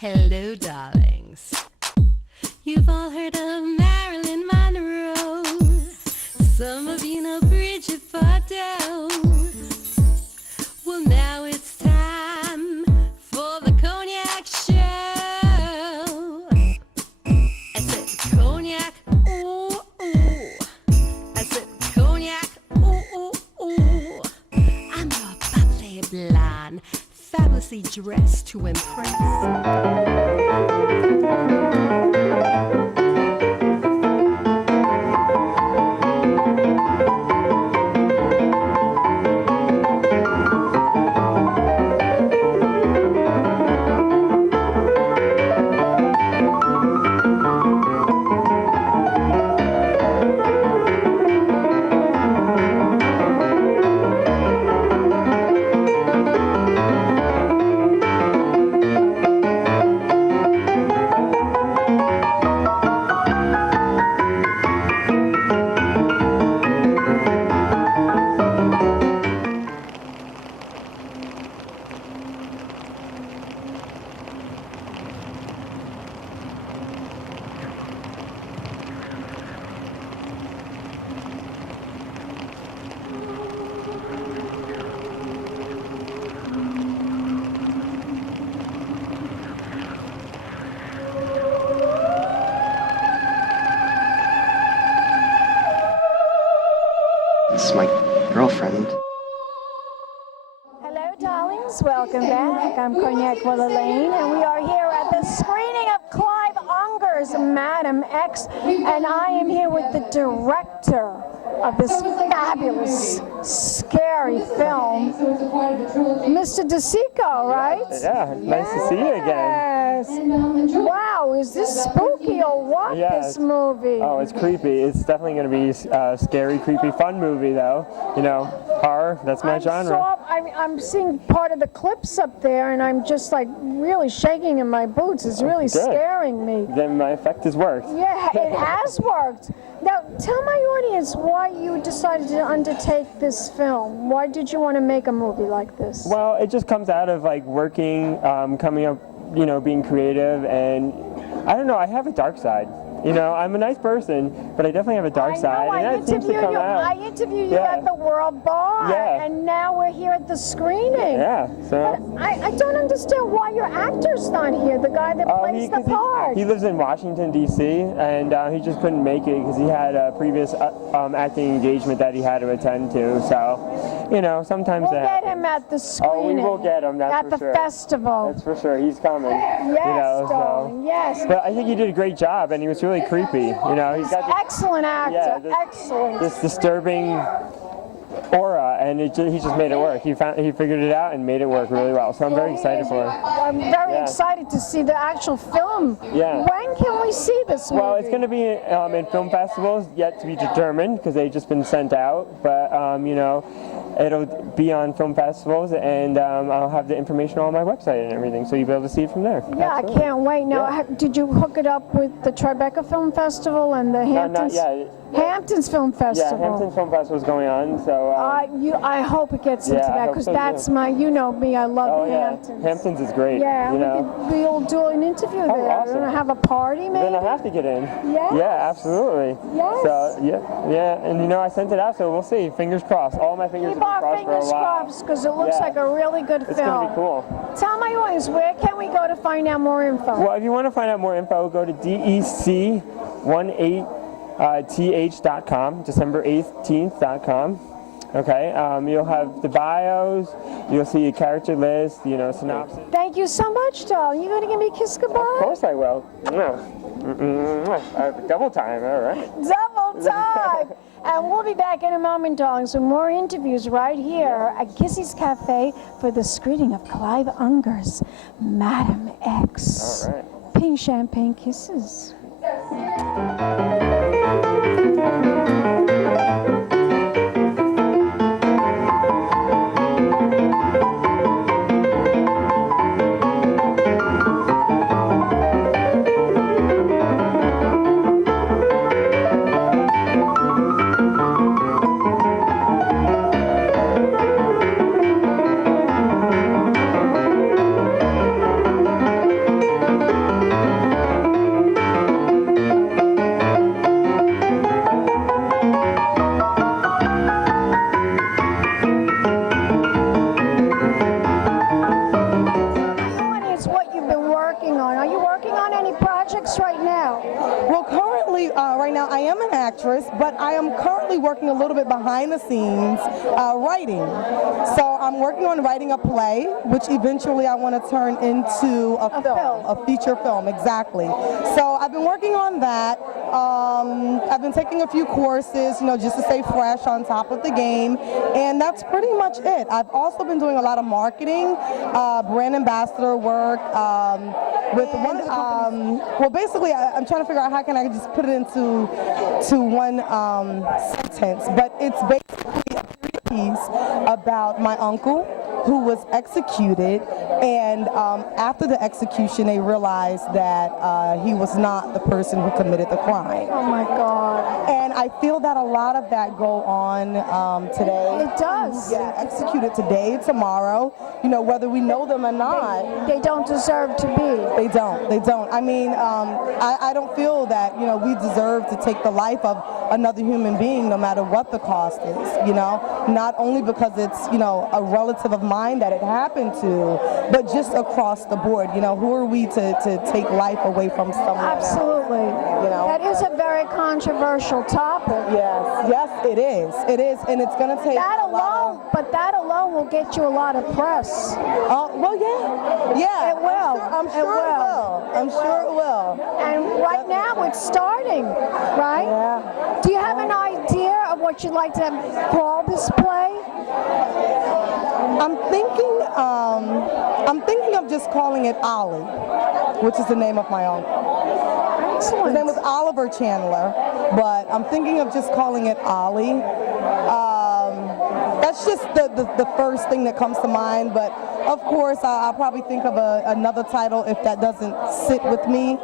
Hello, darlings. You've all heard of Marilyn Monroe. Some of you know Bridget Bardot. Well, now it's time for the Cognac Show. I said cognac, ooh, ooh. I said cognac, ooh, ooh, ooh. I'm your bubbly blonde, fabulously dressed to impress. It's my girlfriend. Hello, darlings. Welcome back. I'm Cognacscorner Lane, and we are here at the screening of Clive Unger's Madam X, and I am here with the director of this fabulous, scary film, Mr. DeCicco, right? Yeah, nice to see you again. Yes. Wow, is this spooky or what, this movie? Oh, it's creepy. It's definitely going to be a scary, creepy, fun movie, though. You know, horror, that's my genre. I'm seeing part of the clips up there, and I'm just like really shaking in my boots. It's really scaring me. Then my effect has worked. Yeah, it has worked. Now, tell my audience why you decided to undertake this film. Why did you want to make a movie like this? Well, it just comes out of like working, coming up, you know, being creative, and I don't know, I have a dark side. You know, I'm a nice person, but I definitely have a dark side, and that seems to come out. I interviewed you at the World Bar, and now we're here at the screening. Yeah, so. But I don't understand why your actor's not here, the guy that plays the part. He lives in Washington, D.C., and he just couldn't make it because he had a previous acting engagement that he had to attend to, so, you know, sometimes we'll get him at the screening. Oh, we will get him, that's for sure. At the festival. That's for sure, he's coming. Yes, you know, darling, yes. But I think he did a great job, and he was really creepy, you know. He's got this, excellent actor, excellent. This disturbing aura, and he just made it work. He figured it out and made it work really well. So I'm very excited for it. I'm very excited to see the actual film. Yeah. When can we see this movie? Well, it's going to be in film festivals, yet to be determined, because they've just been sent out. But you know, it'll be on film festivals, and I'll have the information on my website and everything, so you'll be able to see it from there. Yeah, absolutely. I can't wait. Now, did you hook it up with the Tribeca Film Festival and the Hamptons? Not yet. Hamptons Film Festival. Yeah, Hamptons Film Festival is going on, so. I hope it gets into that, because that's my, you know me, I love Hamptons. Hamptons is great. Yeah, you know? we'll do an interview there. Awesome. We're gonna have a party, maybe. Then I have to get in. Yes. Yeah, absolutely. Yes. So yeah, and you know, I sent it out, so we'll see. Fingers crossed. All my fingers Keep have been our crossed for a while. fingers crossed, because it looks like a really good film. It's gonna be cool. Tell my audience, where can we go to find out more info? Well, if you want to find out more info, go to DEC18th.com, December18th.com. Okay, you'll have the bios, you'll see a character list, you know, synopsis. Thank you so much, darling. You gonna give me a kiss goodbye? Of course I will. Double time, all right. Double time. And we'll be back in a moment, darlings, with more interviews right here at Gizzi's Cafe for the screening of Clive Unger's Madam X. All right. Pink champagne kisses. actually, right now, I am an actress, but I am currently working a little bit behind the scenes writing. So I'm working on writing a play, which eventually I want to turn into a film, a feature film, exactly. So I've been working on that. I've been taking a few courses, just to stay fresh on top of the game, and that's pretty much it. I've also been doing a lot of marketing, brand ambassador work with one. Well, basically, I'm trying to figure out how can I just put it into one sentence, but it's basically a piece about my uncle who was executed, and after the execution they realized that he was not the person who committed the crime. Oh my God. And I feel that a lot of that go on today. It does. Getting executed today, tomorrow, whether we know them or not. They don't deserve to be. They don't. I mean, I don't feel that, we deserve to take the life of another human being no matter what the cost is, not only because it's, a relative of mine that it happened to, but just across the board, who are we to take life away from someone Absolutely. else, That is a very controversial topic. Yes, it is, and it's going to take That a lot alone, but that alone will get you a lot of press. well, yeah. It will. I'm sure it will. I'm sure it will. And right now it's starting, right? Yeah. Do you have an idea of what you'd like to call this play? I'm thinking of just calling it Ollie, which is the name of my uncle. Excellent. His name was Oliver Chandler, but I'm thinking of just calling it Ollie. That's just the first thing that comes to mind, but of course I'll probably think of another title if that doesn't sit with me,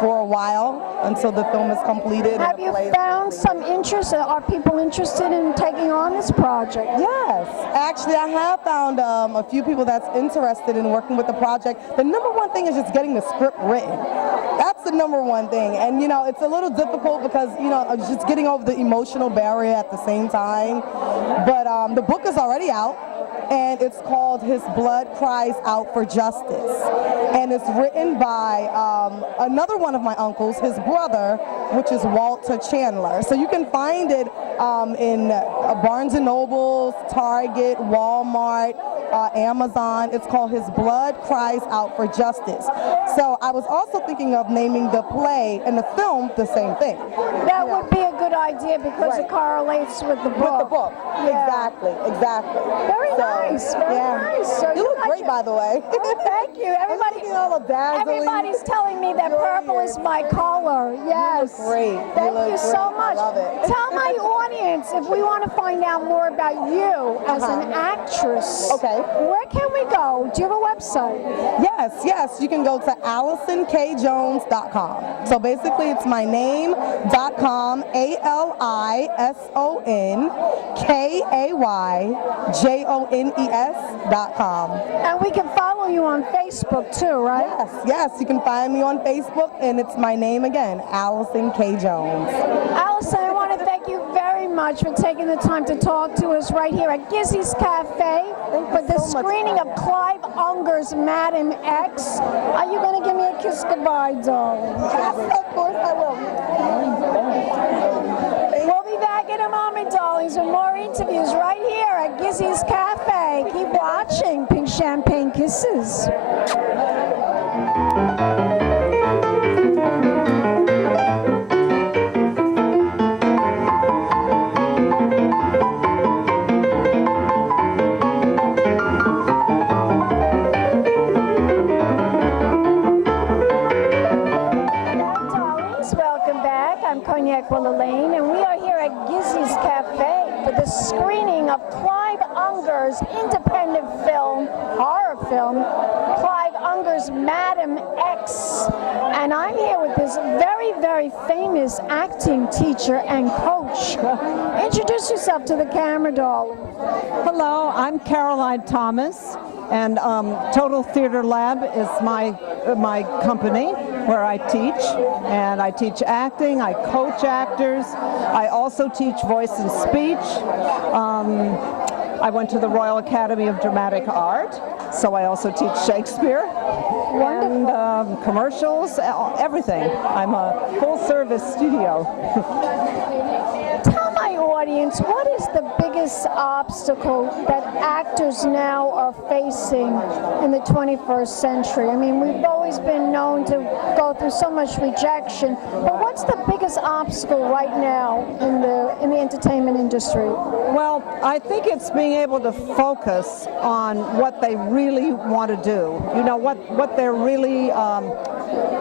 for a while until the film is completed. Have you found some interest? Are people interested in taking on this project? Yes, actually I have found a few people that's interested in working with the project. The number one thing is just getting the script written. That's the number one thing, and it's a little difficult because just getting over the emotional barrier at the same time. But the book is already out, and it's called His Blood Cries Out for Justice, and it's written by another one of my uncles, his brother, which is Walter Chandler. So you can find it in Barnes & Noble, Target, Walmart, Amazon. It's called His Blood Cries Out for Justice. So I was also thinking of naming the play and the film the same thing. That would be a good idea because it correlates with the book. With the book. Yeah. Exactly. Very nice. Very nice. So you look great, by the way. Oh, thank you. Everybody's telling me that purple is my color. Yes. You look great. Thank you so much. I love it. Tell my audience if we want to find out more about you as an actress. Okay. Where can we go? Do you have a website? Yes. You can go to AlisonKJones.com. So basically, it's my name.com, AlisonKayJones.com. And we can follow you on Facebook too, right? Yes. You can find me on Facebook, and it's my name again, Alison K. Jones. Alison, I want to thank you very much for taking the time to talk to us right here at Gizzi's Cafe for the screening of Clive Unger's Madam X. Are you going to give me a kiss goodbye, darling? Yes, of course I will. We'll be back in a moment, darlings, with more interviews right here at Gizzi's Cafe. Keep watching Pink Champagne Kisses. Lane, and we are here at Gizzi's Cafe for the screening of Clive Unger's independent film, horror film, Clive Unger's Madam X. And I'm here with this very, very famous acting teacher and coach. Introduce yourself to the camera, darling. Hello, I'm Caroline Thomas, and Total Theater Lab is my company where I teach, and I teach acting, I coach actors, I also teach voice and speech. I went to the Royal Academy of Dramatic Art, so I also teach Shakespeare. Wonderful. And commercials, everything. I'm a full-service studio. Tell my audience, what is the biggest obstacle that actors now are facing in the 21st century? I mean, we've always been known to go through so much rejection, but what's the biggest obstacle right now in the entertainment industry? Well, I think it's being able to focus on what they really want to do. You know, what they're really,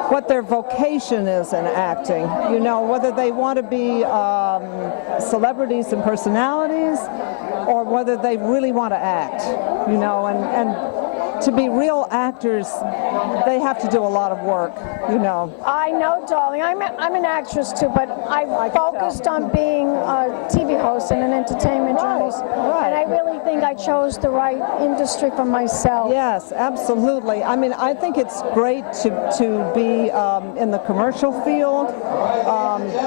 what their vocation is in acting. You know, whether they want to be celebrities and personalities, or whether they really want to act. You know, and to be real actors, they have to do a lot of work, you know. I know, darling. I'm an actress too, but I focused on being a TV host and an entertainment journalist. Right. And I really think I chose the right industry for myself. Yes, absolutely. I mean, I think it's great to be in the commercial field.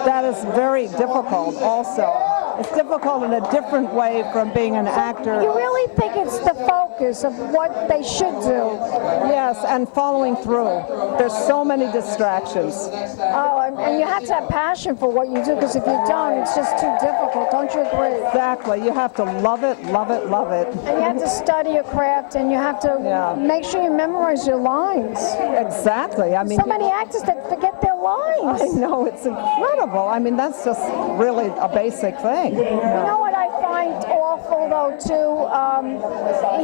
That is very difficult also. It's difficult in a different way from being an actor. You really think it's the focus of what they should do? Yes, and following through. There's so many distractions. Oh, and you have to have passion for what you do, because if you don't, it's just too difficult. Don't you agree? Exactly. You have to love it, love it, love it. And you have to study your craft, and you have to make sure you memorize your lines. Exactly. I mean, So many actors that forget their lines. I know, it's incredible. I mean, that's just really a basic thing. You know what I find awful, though, too?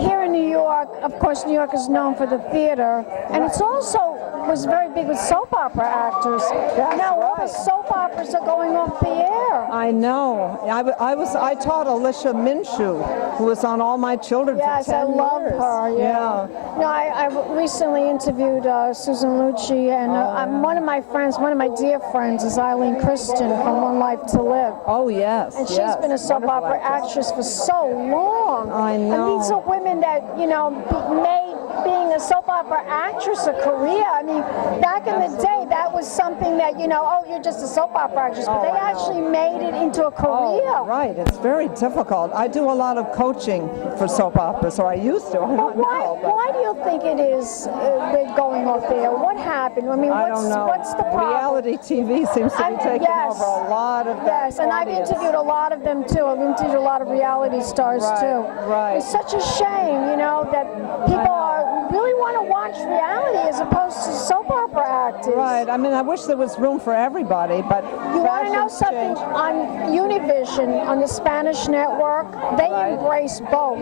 Here in New York, of course, New York is known for the theater, and it's also was very big with soap opera actors. Now all the soap operas are going off the air. I know. I taught Alicia Minshew, who was on All My Children for 10 years. Yes, I love her. Yeah. No, I recently interviewed Susan Lucci, and one of my friends, one of my dear friends, is Eileen Christian from One Life to Live. Oh yes. And she's been a soap opera actress for so long. I know. And these are women that, you know, made being a soap opera actress a career. I mean, back in the day, that was something that, you know, oh, you're just a soap opera actress, but they actually made it into a career. Oh, right. It's very difficult. I do a lot of coaching for soap operas, or I used to. Why do you think it is they're going off there? What happened? I mean, I don't know. what's the problem? Reality TV seems to be taking over a lot of that. Yes, and I've interviewed a lot of them too. I've interviewed a lot of reality stars too. Right. It's such a shame, you know, that people really want to watch reality as opposed to soap opera actors. Right. I mean, I wish there was room for everybody, but you want to know something? On Univision, on the Spanish network, they embrace both.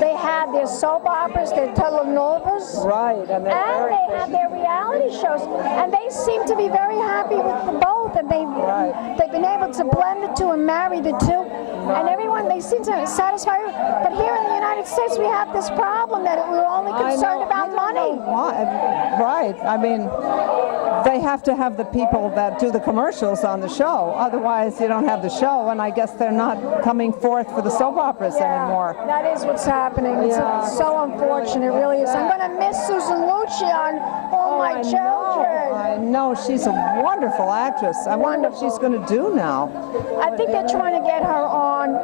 They have their soap operas, their telenovelas, and they have their reality shows, and they seem to be very happy with the both, and they've been able to blend the two and marry the two, and everyone, they seem to be satisfied. But here in the United States, we have this problem that we're only concerned about money. Right. I mean, they have to have the people that do the commercials on the show. Otherwise, you don't have the show, and I guess they're not coming forth for the soap operas anymore. That is what's happening. It's so unfortunate, it really is. I'm going to miss Susan Lucci on All My Children. I know. She's a wonderful actress. I wonder what she's going to do now. I think they're trying to get her on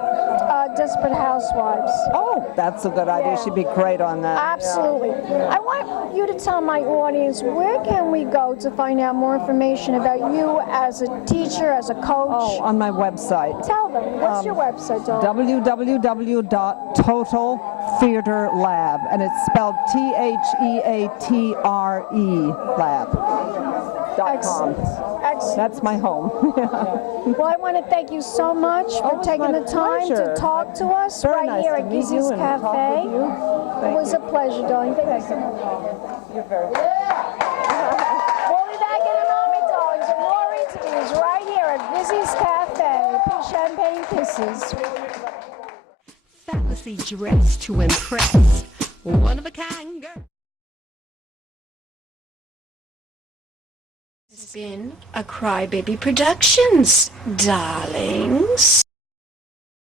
Desperate Housewives. Oh, that's a good idea. She'd be great on that. Absolutely. I want you to tell my audience, where can we go to find out more information about you as a teacher, as a coach? Oh, on my website. Tell them. What's your website, darling? www.totaltheaterlab, and it's spelled THEATRE lab.com. Excellent. That's my home. Well, I want to thank you so much for taking the time to talk to us right here at Gizzi's Cafe. It was a pleasure, darling. Thank you so much. You're very welcome. We'll be back in a moment, darling. So more interviews right here at Gizzi's Cafe. Champagne kisses. Fancy dress to impress. One of a kind girl. It's been a Crybaby Productions, darlings.